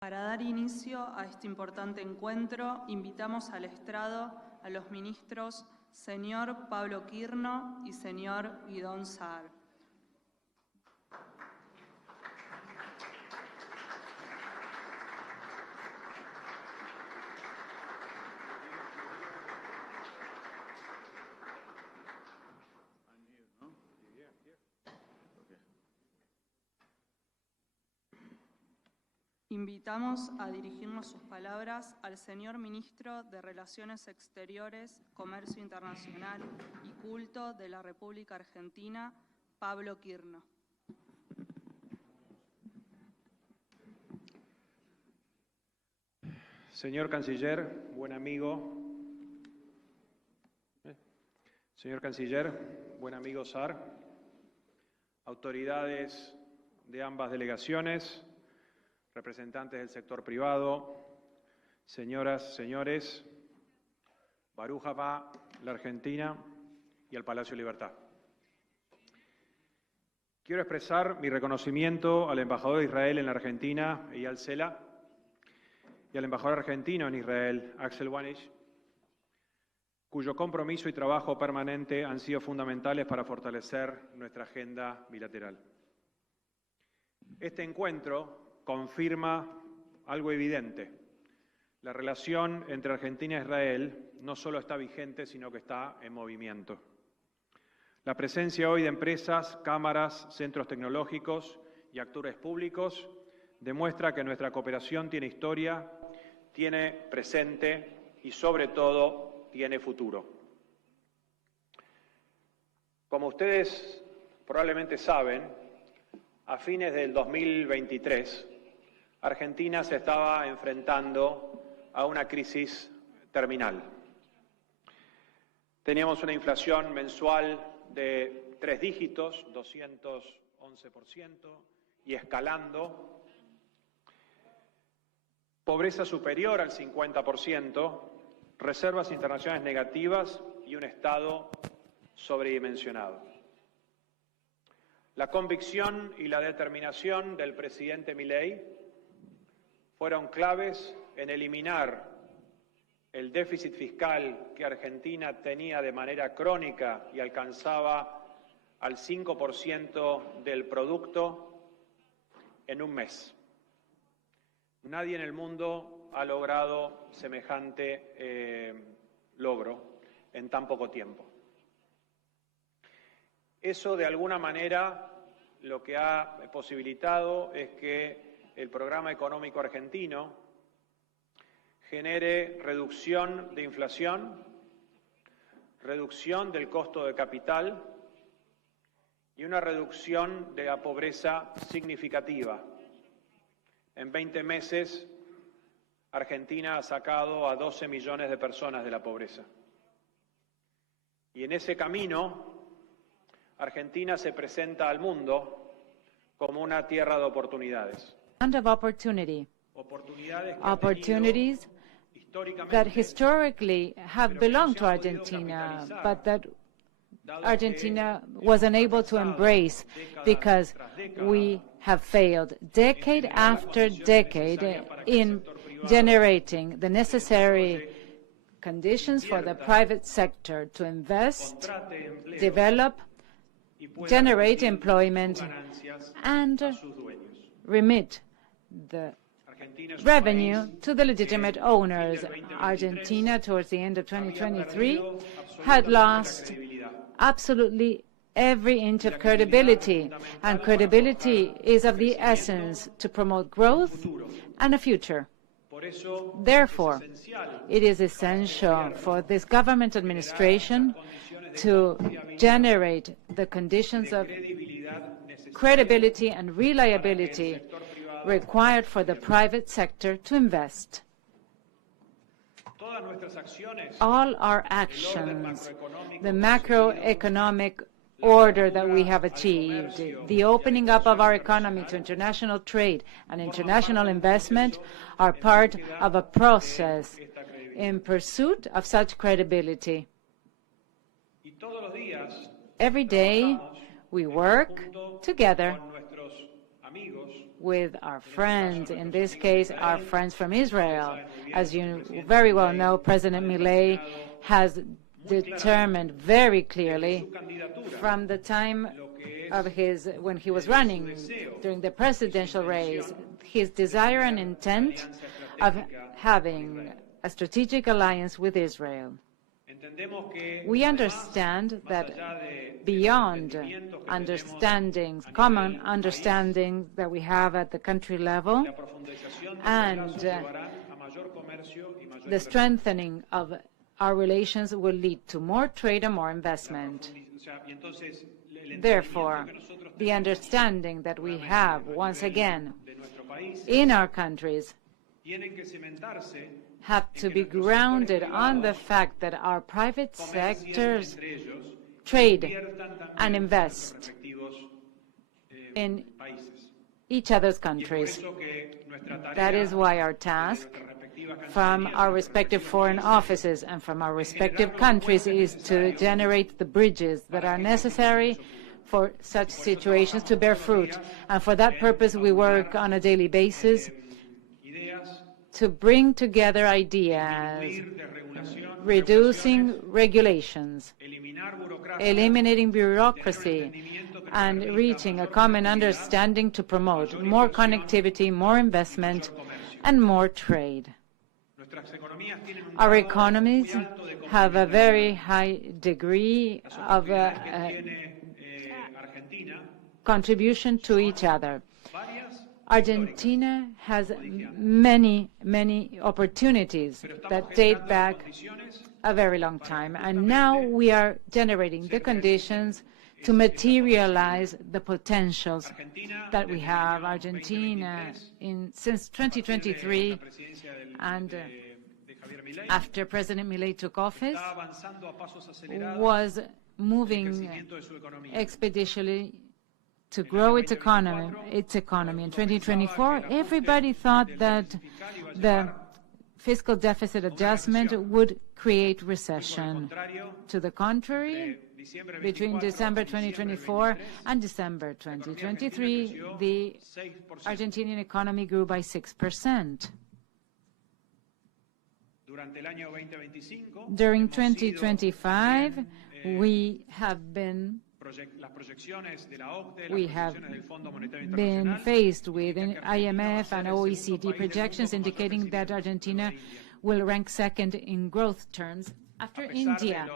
Para dar inicio a este importante encuentro, invitamos al estrado a los ministros señor Pablo Quirno y señor Guidón Saar. Invitamos a dirigirnos sus palabras al señor Ministro de Relaciones Exteriores, Comercio Internacional y Culto de la República Argentina, Pablo Quirno. Señor Canciller, buen amigo. Señor Canciller, buen amigo Saar, autoridades de ambas delegaciones, representantes del sector privado, señoras, señores, Baruch Haba, la Argentina y al Palacio Libertad. Quiero expresar mi reconocimiento al embajador de Israel en la Argentina, Eyal Sela, y al embajador argentino en Israel, Axel Wanish, cuyo compromiso y trabajo permanente han sido fundamentales para fortalecer nuestra agenda bilateral. Este encuentro confirma algo evidente. La relación entre Argentina e Israel no solo está vigente, sino que está en movimiento. La presencia hoy de empresas, cámaras, centros tecnológicos y actores públicos demuestra que nuestra cooperación tiene historia, tiene presente y, sobre todo, tiene futuro. Como ustedes probablemente saben, a fines del 2023, Argentina se estaba enfrentando a una crisis terminal. Teníamos una inflación mensual de 3 dígitos, 211%, y escalando, pobreza superior al 50%, reservas internacionales negativas y un Estado sobredimensionado. La convicción y la determinación del presidente Milei fueron claves en eliminar el déficit fiscal que Argentina tenía de manera crónica y alcanzaba al 5% del producto en un mes. Nadie en el mundo ha logrado semejante logro en tan poco tiempo. Eso, de alguna manera, lo que ha posibilitado es que el programa económico argentino genere reducción de inflación, reducción del costo de capital y una reducción de la pobreza significativa. En 20 meses, Argentina ha sacado a 12 millones de personas de la pobreza. Y en ese camino, Argentina se presenta al mundo como una tierra de oportunidades. Of opportunities that historically have belonged to Argentina, but that Argentina was unable to embrace because we have failed decade after decade in generating the necessary conditions for the private sector to invest, develop, generate employment, and remit the revenue to the legitimate owners. Argentina, towards the end of 2023, had lost absolutely every inch of credibility, and credibility is of the essence to promote growth and a future. Therefore, it is essential for this government administration to generate the conditions of credibility and reliability required for the private sector to invest. All our actions, the macroeconomic order that we have achieved, the opening up of our economy to international trade and international investment, are part of a process in pursuit of such credibility. Every day, we work together with our friends, in this case, our friends from Israel. As you very well know, President Milei has determined very clearly from the time of when he was running during the presidential race, his desire and intent of having a strategic alliance with Israel. We understand that beyond understandings, common understandings that we have at the country level, and the strengthening of our relations will lead to more trade and more investment. Therefore, the understanding that we have, once again, in our countries have to be grounded on the fact that our private sectors trade and invest in each other's countries. That is why our task from our respective foreign offices and from our respective countries is to generate the bridges that are necessary for such situations to bear fruit. And for that purpose, we work on a daily basis to bring together ideas, reducing regulations, eliminating bureaucracy, and reaching a common understanding to promote more connectivity, more investment, and more trade. Our economies have a very high degree of contribution to each other. Argentina has many, many opportunities that date back a very long time, and now we are generating the conditions to materialize the potentials that we have. Argentina, since 2023, and after President Milei took office, was moving expeditiously to grow its economy. In 2024, everybody thought that the fiscal deficit adjustment would create recession. To the contrary, between December 2024 and December 2023, the Argentinian economy grew by 6%. During 2025, we have been faced with IMF and OECD projections indicating that Argentina will rank second in growth terms after India.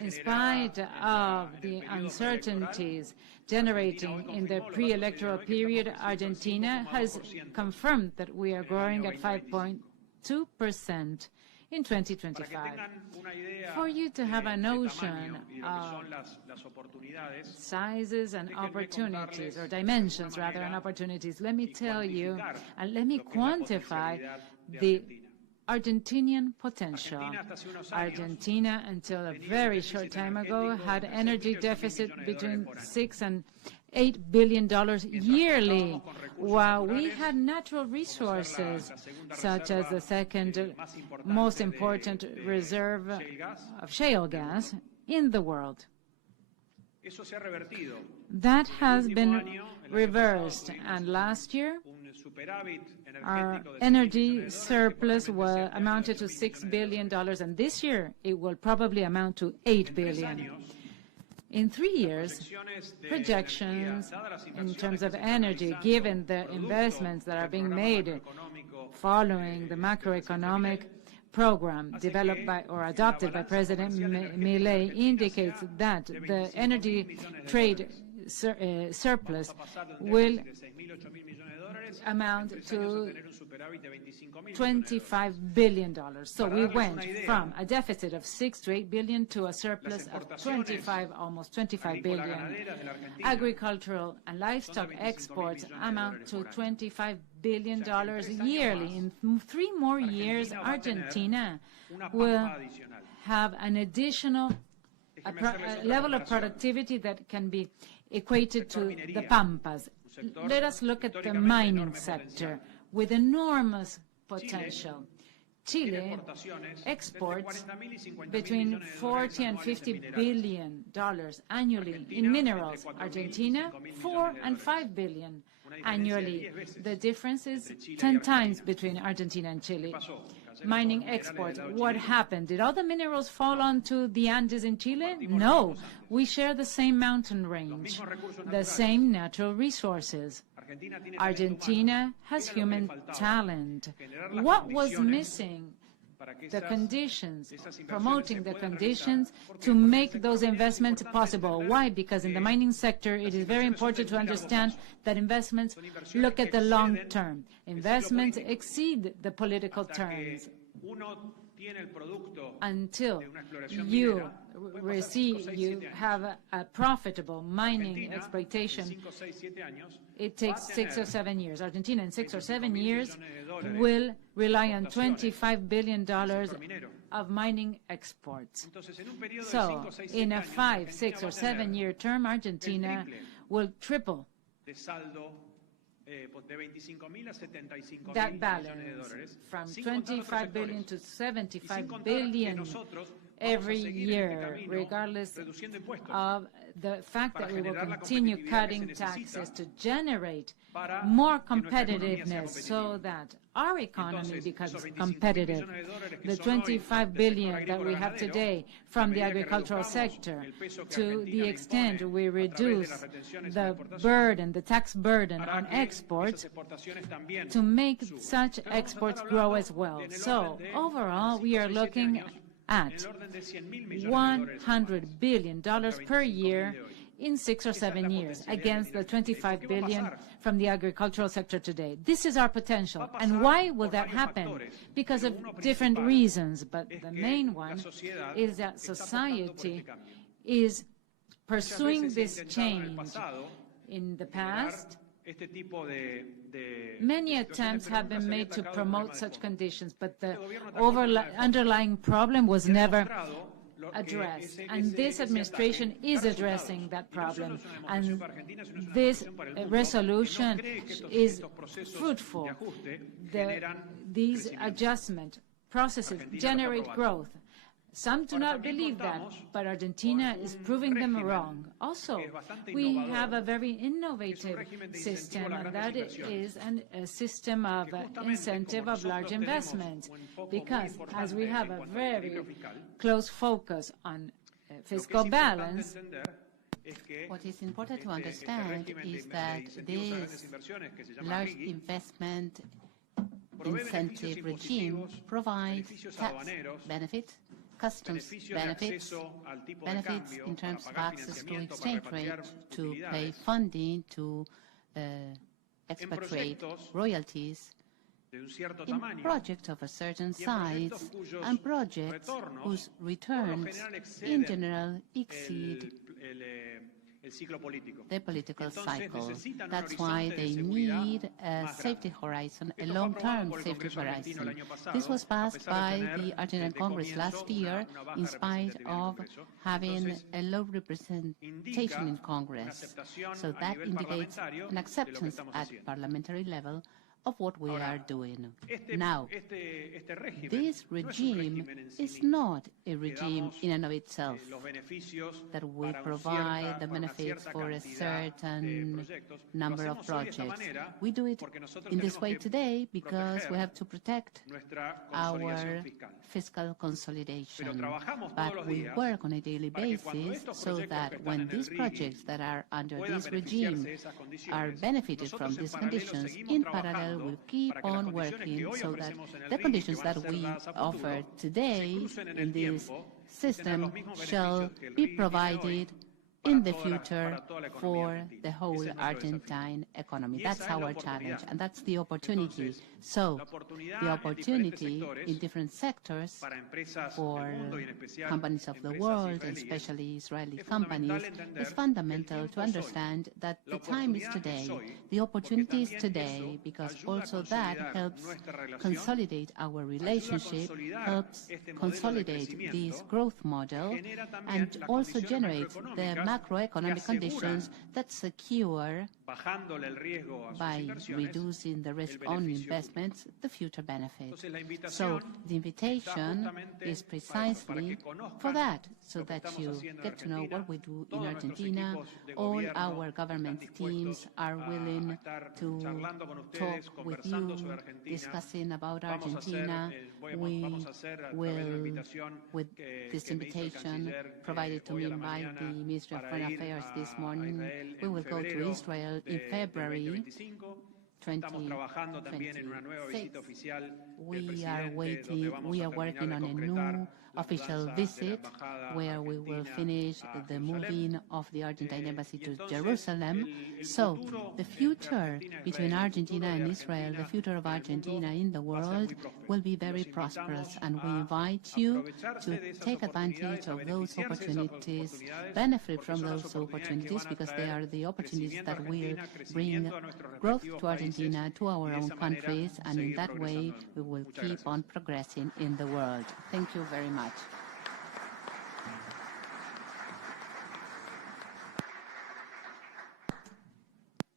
In spite of the uncertainties generating in the pre-electoral period, Argentina has confirmed that we are growing at 5.2% in 2025. For you to have a notion of sizes and opportunities, or dimensions rather, and opportunities, let me tell you, and let me quantify the Argentinian potential. Argentina, until a very short time ago, had energy deficit between $6 and $8 billion yearly, while we had natural resources, such as the second most important reserve of shale gas in the world. That has been reversed, and last year, our energy surplus amounted to $6 billion, and this year it will probably amount to $8 billion. In 3 years, projections in terms of energy, given the investments that are being made following the macroeconomic program developed by or adopted by President Milei, indicates that the energy trade surplus will amount to $25 billion. So we went from a deficit of $6 to $8 billion to a surplus of almost $25 billion. Agricultural and livestock exports amount to $25 billion yearly. In 3 more years, Argentina will have an additional level of productivity that can be equated to the Pampas. Let us look at the mining sector with enormous potential. Chile exports between $40 and $50 billion annually in minerals. Argentina, $4 and $5 billion annually. The difference is 10 times between Argentina and Chile. Mining exports, what happened? Did all the minerals fall onto the Andes in Chile? No. We share the same mountain range, the same natural resources. Argentina has human talent. What was missing? The conditions, promoting the conditions to make those investments possible. Why? Because in the mining sector, it is very important to understand that investments look at the long term. Investments exceed the political terms. Until you have a profitable mining exploitation, it takes 6 or 7 years. Argentina in 6 or 7 years will rely on $25 billion of mining exports. So in a 5, 6, or 7 year term, Argentina will triple that balance from 25 billion to 75 billion every year, regardless of the fact that we will continue cutting taxes to generate more competitiveness so that our economy becomes competitive. The 25 billion that we have today from the agricultural sector, to the extent we reduce the burden, the tax burden on exports, to make such exports grow as well. So overall, we are looking at $100 billion per year in 6 or 7 years against the 25 billion from the agricultural sector today. This is our potential. And why will that happen? Because of different reasons, but the main one is that society is pursuing this change. In the past, many attempts have been made to promote such conditions, but the underlying problem was never addressed. And this administration is addressing that problem. And this resolution is fruitful. These adjustment processes generate growth. Some do not believe that, but Argentina is proving them wrong. Also, we have a very innovative system, and that is a system of incentive of large investments, because as we have a very close focus on fiscal balance, what is important to understand is that this large investment incentive regime provides tax benefits, customs benefits, benefits in terms of access to exchange rate, to pay funding, to expatriate royalties in projects of a certain size and projects whose returns in general exceed the political cycle. That's why they need a safety horizon, a long-term safety horizon. This was passed by the Argentine Congress last year in spite of having a low representation in Congress. So that indicates an acceptance at parliamentary level of what we are doing. Now, this regime is not a regime in and of itself that will provide the benefits for a certain number of projects. We do it in this way today because we have to protect our fiscal consolidation. But we work on a daily basis so that when these projects that are under this regime are benefited from these conditions, in parallel will keep on working so that the conditions that we offer today in this system shall be provided in the future for the whole Argentine economy. That's our challenge, and that's the opportunity. So the opportunity in different sectors for companies of the world, and especially Israeli companies, is fundamental to understand that the time is today. The opportunity is today, because also that helps consolidate our relationship, helps consolidate this growth model, and also generates the macroeconomic conditions that secure, by reducing the risk on investments, the future benefits. So the invitation is precisely for that, so that you get to know what we do in Argentina. All our government teams are willing to talk with you, discussing about Argentina. We will, with this invitation provided to me by the Ministry of Foreign Affairs this morning, we will go to Israel in February 2026. We are working on a new official visit where we will finish the moving of the Argentine embassy to Jerusalem. So the future between Argentina and Israel, the future of Argentina in the world, will be very prosperous, and we invite you to take advantage of those opportunities, benefit from those opportunities, because they are the opportunities that will bring growth to Argentina, to our own countries, and in that way we will keep on progressing in the world. Thank you very much.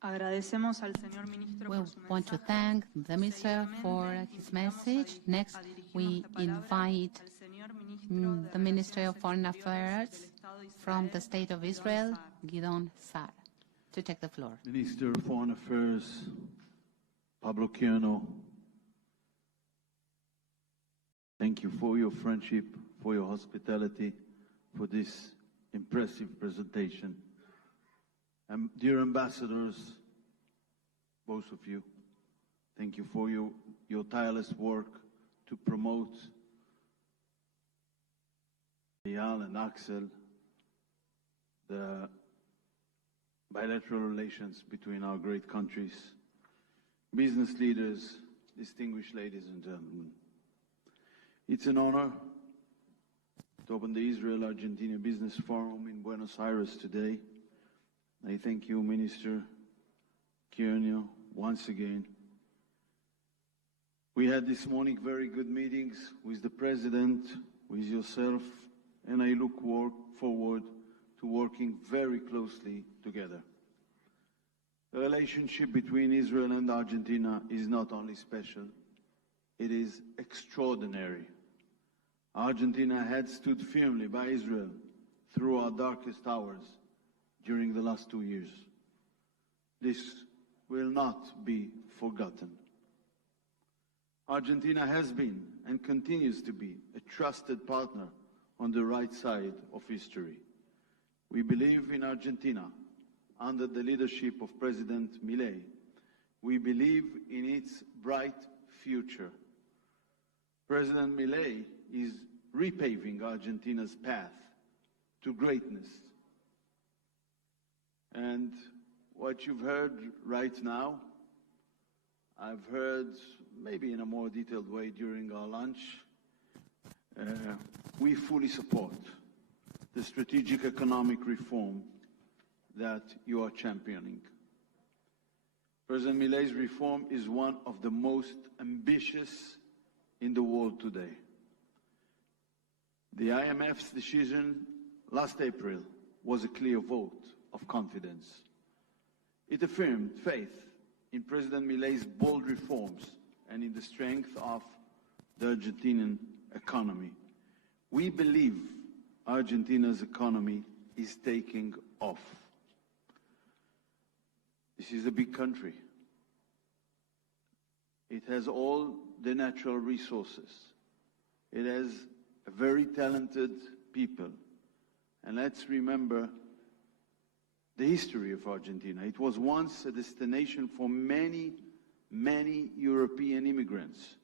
Agradecemos al señor ministro We por su want to mensaje. thank the Minister for his message. Next, we invite the Ministry of Foreign Affairs from the State of Israel, Gideon Sa'ar, to take the floor. Minister of Foreign Affairs, Pablo Quirno, thank you for your friendship, for your hospitality, for this impressive presentation. And dear ambassadors, both of you, thank you for your tireless work to promote Eyal and Axel, the bilateral relations between our great countries, business leaders, distinguished ladies and gentlemen. It's an honor to open the Israel-Argentina Business Forum in Buenos Aires today. I thank you, Minister Quirno, once again. We had this morning very good meetings with the President, with yourself, and I look forward to working very closely together. The relationship between Israel and Argentina is not only special, it is extraordinary. Argentina had stood firmly by Israel through our darkest hours during the last 2 years. This will not be forgotten. Argentina has been and continues to be a trusted partner on the right side of history. We believe in Argentina under the leadership of President Milei. We believe in its bright future. President Milei is repaving Argentina's path to greatness. And what you've heard right now, I've heard maybe in a more detailed way during our lunch. We fully support the strategic economic reform that you are championing. President Milei's reform is one of the most ambitious in the world today. The IMF's decision last April was a clear vote of confidence. It affirmed faith in President Milei's bold reforms and in the strength of the Argentinian economy. We believe Argentina's economy is taking off. This is a big country. It has all the natural resources. It has a very talented people. And let's remember the history of Argentina. It was once a destination for many, many European immigrants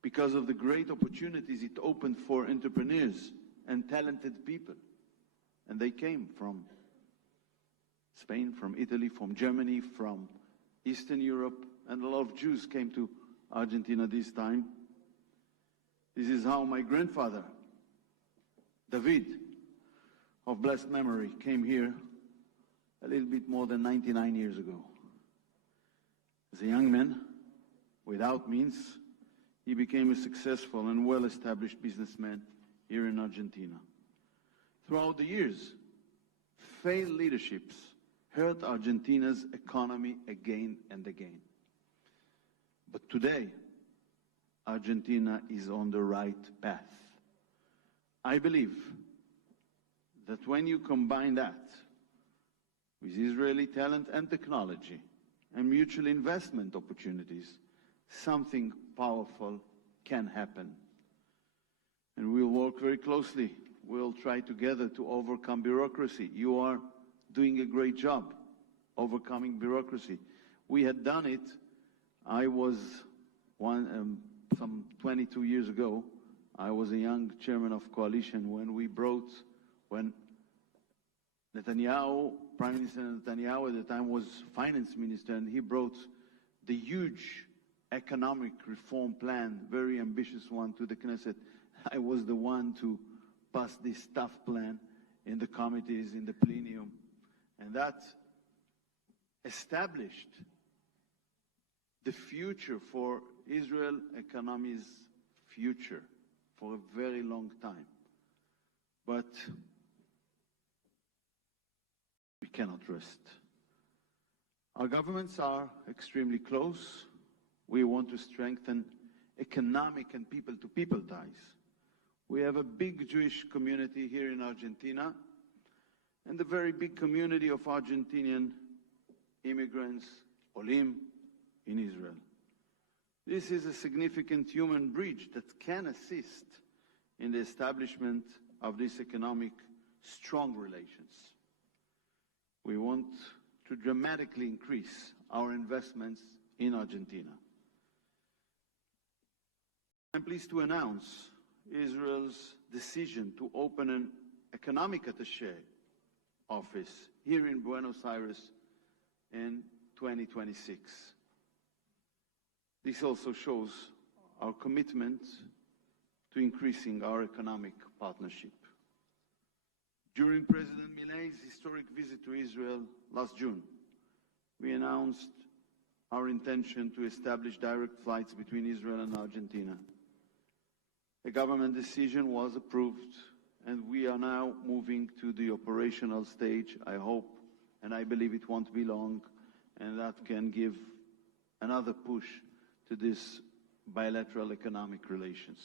because of the great opportunities it opened for entrepreneurs and talented people. And they came from Spain, from Italy, from Germany, from Eastern Europe, and a lot of Jews came to Argentina this time. This is how my grandfather, David, of blessed memory, came here a little bit more than 99 years ago. As a young man, without means, he became a successful and well-established businessman here in Argentina. Throughout the years, failed leaderships hurt Argentina's economy again and again. But today, Argentina is on the right path. I believe that when you combine that with Israeli talent and technology and mutual investment opportunities, something powerful can happen. And we'll work very closely. We'll try together to overcome bureaucracy. You are doing a great job overcoming bureaucracy. We had done it. I was some 22 years ago, I was a young chairman of coalition when Netanyahu, Prime Minister Netanyahu at the time was finance minister, and he brought the huge economic reform plan, very ambitious one, to the Knesset. I was the one to pass this tough plan in the committees, in the plenum, and that established the future for Israel economy's future for a very long time. But we cannot rest. Our governments are extremely close. We want to strengthen economic and people-to-people ties. We have a big Jewish community here in Argentina and a very big community of Argentinian immigrants, Olim, in Israel. This is a significant human bridge that can assist in the establishment of these economic strong relations. We want to dramatically increase our investments in Argentina. I'm pleased to announce Israel's decision to open an economic attaché office here in Buenos Aires in 2026. This also shows our commitment to increasing our economic partnership. During President Milei's historic visit to Israel last June, we announced our intention to establish direct flights between Israel and Argentina. A government decision was approved, and we are now moving to the operational stage. I hope, and I believe it won't be long, and that can give another push to this bilateral economic relations.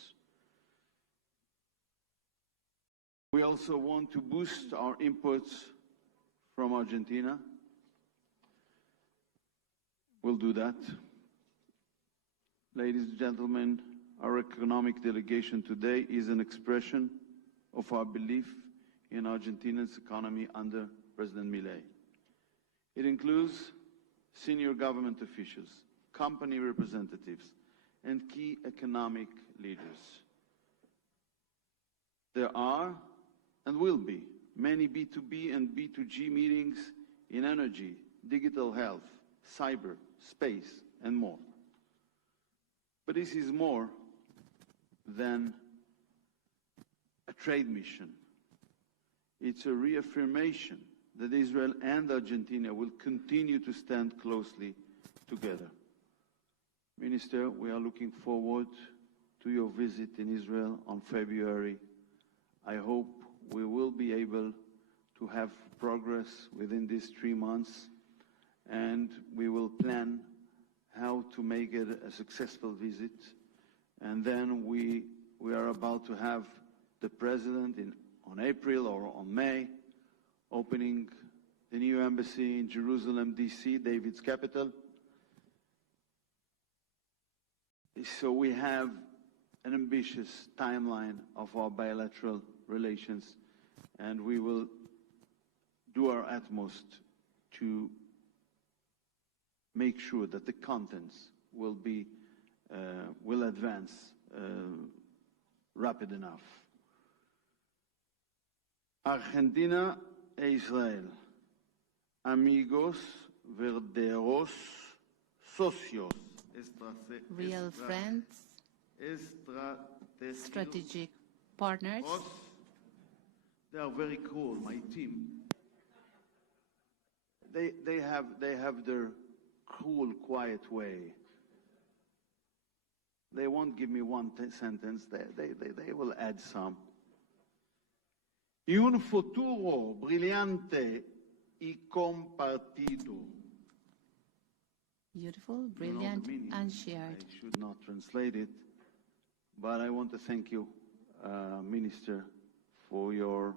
We also want to boost our imports from Argentina. We'll do that. Ladies and gentlemen, our economic delegation today is an expression of our belief in Argentina's economy under President Milei. It includes senior government officials, company representatives, and key economic leaders. There are and will be many B2B and B2G meetings in energy, digital health, cyber, space, and more. But this is more than a trade mission. It's a reaffirmation that Israel and Argentina will continue to stand closely together. Minister, we are looking forward to your visit in Israel on February. I hope we will be able to have progress within these 3 months, and we will plan how to make it a successful visit. And then we are about to have the President on April or on May opening the new embassy in Jerusalem, D.C., David's capital. So we have an ambitious timeline of our bilateral relations, and we will do our utmost to make sure that the contents will advance rapid enough. Argentina e Israel, amigos verdaderos, socios, real friends, strategic partners. They are very cool, my team. They have their cool, quiet way. They won't give me one sentence. They will add some. y un futuro brillante y compartido. Beautiful, brilliant, and shared. I should not translate it, but I want to thank you, Minister, for your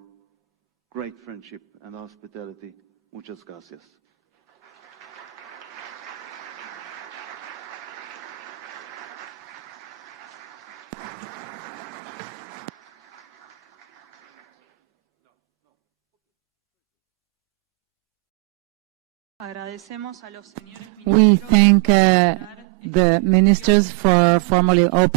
great friendship and hospitality. Muchas gracias. Agradecemos a los señores We thank the ministers for formally opening